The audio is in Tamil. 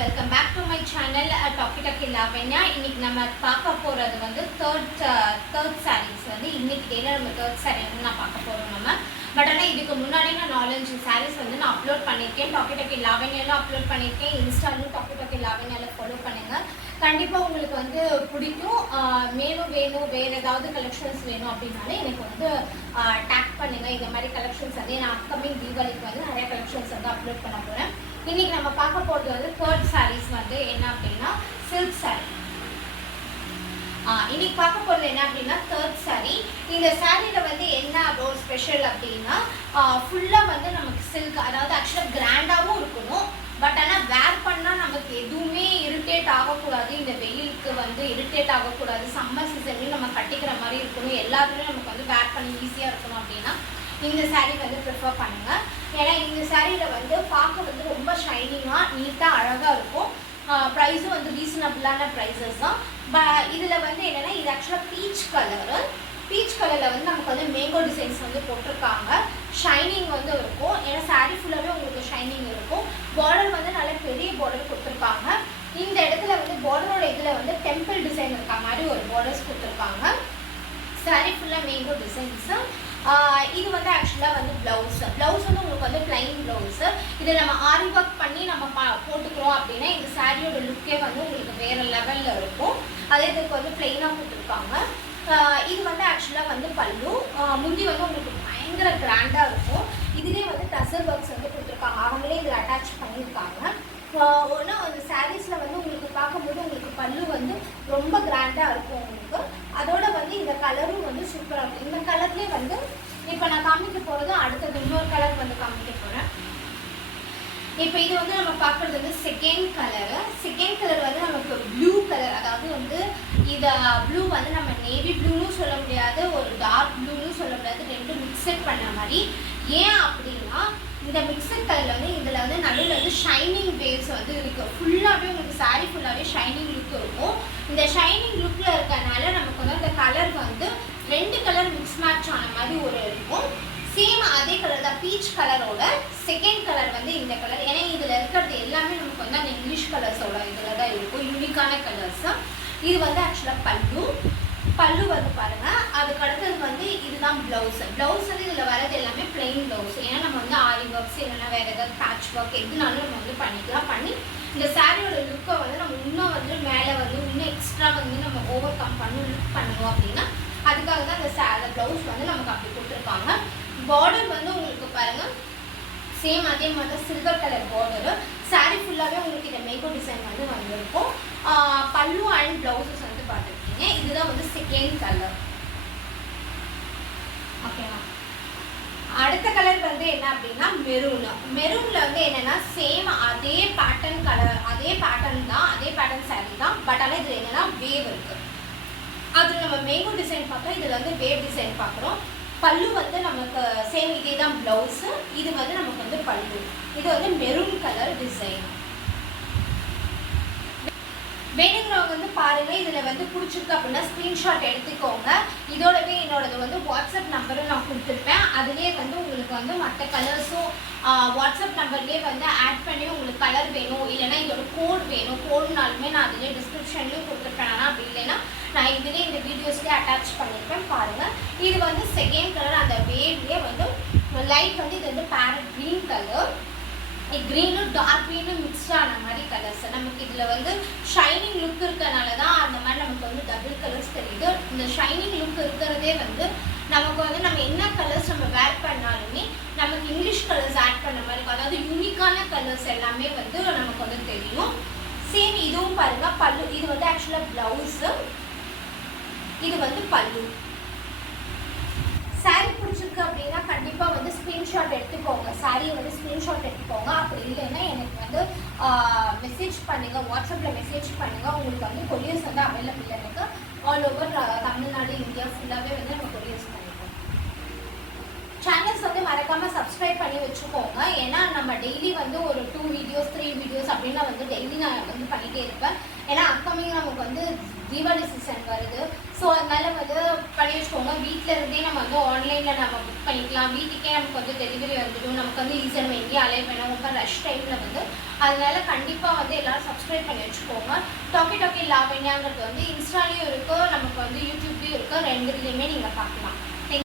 Welcome back to my channel topic Lavanya. இன்னைக்கு நம்ம பார்க்க போகிறது வந்து தேர்ட் சாரீஸ் வந்து இன்னைக்கு டேல நம்ம தேர்ட் சாரீ வந்து நான் பார்க்க போகிறோம் நம்ம. பட் ஆனால் இதுக்கு முன்னாடி நான் 4-5 சாரீஸ் வந்து நான் அப்லோட் பண்ணியிருக்கேன். டாபிக் லாவண்யாலும் அப்லோட் பண்ணியிருக்கேன். இன்ஸ்டாலும் டாபிக் லாவண்யாவில் ஃபாலோ பண்ணுங்கள். கண்டிப்பாக உங்களுக்கு வந்து பிடிக்கும். மேலும் வேணும், வேறு ஏதாவது கலெக்ஷன்ஸ் வேணும் அப்படின்னாலே எனக்கு வந்து டேக் பண்ணுங்கள். இந்த மாதிரி கலெக்ஷன்ஸ் வந்து நான் அப்கமிங் தீபாவளிக்கு வந்து நிறைய கலெக்ஷன்ஸ் வந்து அப்லோட் பண்ண போகிறேன். இன்னைக்கு நம்ம பார்க்க போகிறது வந்து தேர்ட் சாரீஸ் வந்து என்ன அப்படின்னா சில்க் சாரீ. இன்னைக்கு பார்க்க போகிறது என்ன அப்படின்னா தேர்ட் சாரீ. இந்த சாரியில் வந்து என்ன ஒரு ஸ்பெஷல் அப்படின்னா ஃபுல்லாக வந்து நமக்கு சில்க், அதாவது ஆக்சுவலாக கிராண்டாகவும் இருக்கணும். பட் ஆனால் வேர் பண்ணால் நமக்கு எதுவுமே இரிட்டேட் ஆகக்கூடாது. இந்த வெயிலுக்கு வந்து இரிட்டேட் ஆகக்கூடாது. சம்மர் சீசன்லையும் நம்ம கட்டிக்கிற மாதிரி இருக்கணும். எல்லாத்துலேயும் நமக்கு வந்து வேர் பண்ணி ஈஸியாக இருக்கணும் அப்படின்னா இந்த சாரீ வந்து ப்ரிஃபர் பண்ணுங்கள். ஏன்னா இந்த சாரியில் வந்து பார்க்க வந்து ரொம்ப ஷைனிங்காக நீட்டாக அழகாக இருக்கும். ப்ரைஸும் வந்து ரீசனபிளான ப்ரைஸஸ் தான். இதில் வந்து என்னென்னா இது ஆக்சுவலாக பீச் கலரில் வந்து நமக்கு வந்து மேங்கோ டிசைன்ஸ் வந்து போட்டிருக்காங்க. ஷைனிங் வந்து இருக்கும். ஏன்னா சாரீ ஃபுல்லாகவே உங்களுக்கு ஷைனிங் இருக்கும். பார்டர் வந்து நல்ல பெரிய பார்டர் கொடுத்துருக்காங்க. இந்த இடத்துல வந்து பார்டரோட இதில் வந்து டெம்பிள் டிசைன் இருக்க மாதிரி ஒரு பார்டர்ஸ் கொடுத்துருக்காங்க. சாரீ ஃபுல்லாக மேங்கோ டிசைன்ஸு. இது வந்து ஆக்சுவலாக வந்து ப்ளவுஸ் வந்து உங்களுக்கு வந்து பிளைன் ப்ளவுஸு. இதை நம்ம ஆரி ஒர்க் பண்ணி நம்ம போட்டுக்கிறோம் அப்படின்னா இந்த சாரியோட லுக்கே வந்து உங்களுக்கு வேறு லெவலில் இருக்கும். அதே இதுக்கு வந்து பிளைனாக போட்டுருக்காங்க. இது வந்து ஆக்சுவலாக வந்து பல்லு. முந்தி வந்து உங்களுக்கு பயங்கர கிராண்டாக இருக்கும். இதுலேயே வந்து டசர் ஒர்க்ஸ் வந்து கொடுத்துருக்காங்க. அவங்களே இதில் அட்டாச் பண்ணியிருக்காங்க. ஒன்று அந்த சாரீஸில் வந்து உங்களுக்கு பார்க்கும்போது உங்களுக்கு பல்லு வந்து ரொம்ப கிராண்டாக இருக்கும் உங்களுக்கு. அதோட வந்து இந்த கலரும் வந்து சூப்பராக இருக்கும். இந்த கலர்லேயே வந்து இப்போ நான் காமிக்க போகிறது அடுத்தது இன்னொரு கலர் வந்து காமிக்க போகிறேன். இப்போ இது வந்து நம்ம பார்க்குறது வந்து செகண்ட் கலர் வந்து நமக்கு ப்ளூ கலர். அதாவது வந்து இதை ப்ளூ வந்து நம்ம நேவி ப்ளூன்னு சொல்ல முடியாது, ஒரு டார்க் ப்ளூன்னு சொல்ல முடியாது, ரெண்டும் மிக்சட் பண்ண மாதிரி. ஏன் அப்படின்னா இந்த மிக்சட் கலரில் வந்து இதில் வந்து நடுவில் வந்து ஷைனிங் வேவ்ஸ் வந்து இருக்குது. ஃபுல்லாகவே உங்களுக்கு சாரீ ஃபுல்லாகவே ஷைனிங் லுக் இருக்கும். இந்த ஷைனிங் லுக்கில் இருக்கனால நமக்கு வந்து அந்த கலர் வந்து 2 கலர் மிக்ஸ் மேட்ச் ஆன மாதிரி ஒரு இருக்கும். சேம் அதே கலர் தான். பீச் கலரோட செகண்ட் கலர் வந்து இந்த கலர். ஏன்னா இதில் இருக்கிறது எல்லாமே நமக்கு வந்து அந்த இங்கிலீஷ் கலர்ஸோட இதில் தான் இருக்கும். யூனிக்கான கலர்ஸ். இது வந்து ஆக்சுவலாக பல்லு வந்து பாருங்கள். அதுக்கு அடுத்தது வந்து இதுதான் ப்ளவுஸ் வந்து இதில் வரது எல்லாமே பிளெயின் ப்ளவுஸ். ஏன்னா நம்ம வந்து ஆரி ஒர்க்ஸ் இல்லைன்னா வேறு ஏதாவது பேட்ச் ஒர்க் எதுனாலும் நம்ம வந்து பண்ணிக்கலாம். பண்ணி இந்த சாரியோட லுக்கை வந்து நம்ம இன்னும் வந்து மேலே வந்து இன்னும் எக்ஸ்ட்ரா வந்து நம்ம ஓவர் கம் பண்ணுவோம் அப்படின்னா அதுக்காக தான் அந்த ப்ளவுஸ் வந்து நமக்கு அப்படி கொடுத்துருப்பாங்க. பார்டர் வந்து உங்களுக்கு பாருங்கள் சேம் அதே மாதிரி தான் சில்வர் கலர் பார்டரு. சாரீ ஃபுல்லாகவே உங்களுக்கு இந்த மேங்கோ டிசைன் வந்து வந்திருக்கும். பல்லு அண்ட் ப்ளவுஸஸ் வந்து பார்த்துருக்கீங்க. இதுதான் வந்து செகண்ட் கலர். ஓகேவா. அடுத்த கலர் வந்து என்ன அப்படின்னா மெரூனில் வந்து என்னென்னா சேம் அதே பேட்டர்ன் கலர், அதே பேட்டர்ன் தான், அதே பேட்டர்ன் சாரீ தான். பட் ஆனால் இதில் என்னென்னா வேவ் இருக்குது. அதில் நம்ம மேங்கோ டிசைன் பார்க்குறோம், இதில் வந்து வேவ் டிசைன் பார்க்குறோம். பல்லு வந்து நமக்கு சேம் இதே தான் ப்ளவுஸு. இது வந்து நமக்கு வந்து பல்லு. இது வந்து மெரூன் கலர் டிசைன். வேணுங்கிறவங்க வந்து பாருங்கள். இதில் வந்து பிடிச்சிருக்கு அப்படின்னா ஸ்க்ரீன்ஷாட் எடுத்துக்கோங்க. இதோடவே என்னோடது வந்து வாட்ஸ்அப் நம்பரும் நான் கொடுத்துருப்பேன். அதுலேயே வந்து உங்களுக்கு வந்து மற்ற கலர்ஸும் வாட்ஸ்அப் நம்பர்லேயே வந்து ஆட் பண்ணி உங்களுக்கு கலர் வேணும் இல்லைன்னா இதோட கோட் வேணும், கோட்னாலுமே நான் அதிலே டிஸ்கிரிப்ஷன்லேயும் கொடுத்துருப்பேன். ஆனால் அப்படி இல்லைன்னா நான் இதிலே இந்த வீடியோஸ்லேயே அட்டாச் பண்ணியிருப்பேன் பாருங்கள். இது வந்து செகண்ட் கலர். அந்த வேவ்லேயே வந்து லைட் வந்து இது வந்து பேரட் க்ரீன் கலர். க்ரீனும் டார்க் க்ரீனும் மிக்ஸ்ட் ஆன மாதிரி கலர்ஸ். நமக்கு இதில் வந்து ஷைனிங் லுக் இருக்கிறனால தான் அந்த மாதிரி நமக்கு வந்து டபுள் கலர்ஸ் தெரியுது. இந்த ஷைனிங் லுக் இருக்கிறதே வந்து நமக்கு வந்து நம்ம என்ன கலர்ஸ் நம்ம வேர் பண்ணாலுமே நமக்கு இங்கிலீஷ் கலர்ஸ் ஆட் பண்ண மாதிரி இருக்கும். அதாவது யூனிக்கான கலர்ஸ் எல்லாமே வந்து நமக்கு வந்து தெரியும். சேம் இதுவும் பாருங்கள் பல்லு. இது வந்து ஆக்சுவலாக ப்ளவுஸு. இது வந்து பல்லு. சாரீ பிடிச்சிருக்கு அப்படின்னா கண்டிப்பாக வந்து ஸ்க்ரீன்ஷாட் எடுத்துக்கோங்க. சாரியை வந்து ஸ்க்ரீன்ஷாட் எடுத்துக்கோங்க. அப்படி இல்லைன்னா எனக்கு வந்து மெசேஜ் பண்ணுங்கள், வாட்ஸ்அப்பில் மெசேஜ் பண்ணுங்கள். உங்களுக்கு வந்து கொரியர்ஸ் வந்து அவைலபிள் எனக்கு ஆல் ஓவர் தமிழ்நாடு, இந்தியா ஃபுல்லாகவே வந்து நம்ம கொரியர்ஸ் பண்ணிப்போம். சேனல்ஸ் வந்து மறக்காமல் சப்ஸ்கிரைப் பண்ணி வச்சுக்கோங்க. ஏன்னா நம்ம டெய்லி வந்து ஒரு 2 வீடியோஸ் 3 வீடியோஸ் அப்படின்னு வந்து டெய்லி நான் வந்து பண்ணிகிட்டே இருப்பேன். ஏன்னா அப்கமிங் நமக்கு வந்து தீபாவளி சீசன் வருது. ஸோ அதனால் வந்து பண்ணி வச்சுக்கோங்க. வீட்டில் இருந்தே நம்ம வந்து ஆன்லைனில் நம்ம புக் பண்ணிக்கலாம். வீட்டுக்கே நமக்கு வந்து டெலிவரி வந்துடும். நமக்கு வந்து ஈஸியாக நம்ம எங்கேயும் அலைவ் பண்ணோம். ரொம்ப ரஷ் டைமில் வந்து அதனால கண்டிப்பாக வந்து எல்லோரும் சப்ஸ்கிரைப் பண்ணி வச்சுக்கோங்க. டாக்கி லாவண்யாங்கிறது வந்து இன்ஸ்டாலேயும் இருக்குது, நமக்கு வந்து யூடியூப்லேயும் இருக்குது, ரெண்டுலேயுமே நீங்கள் பார்க்கலாம்.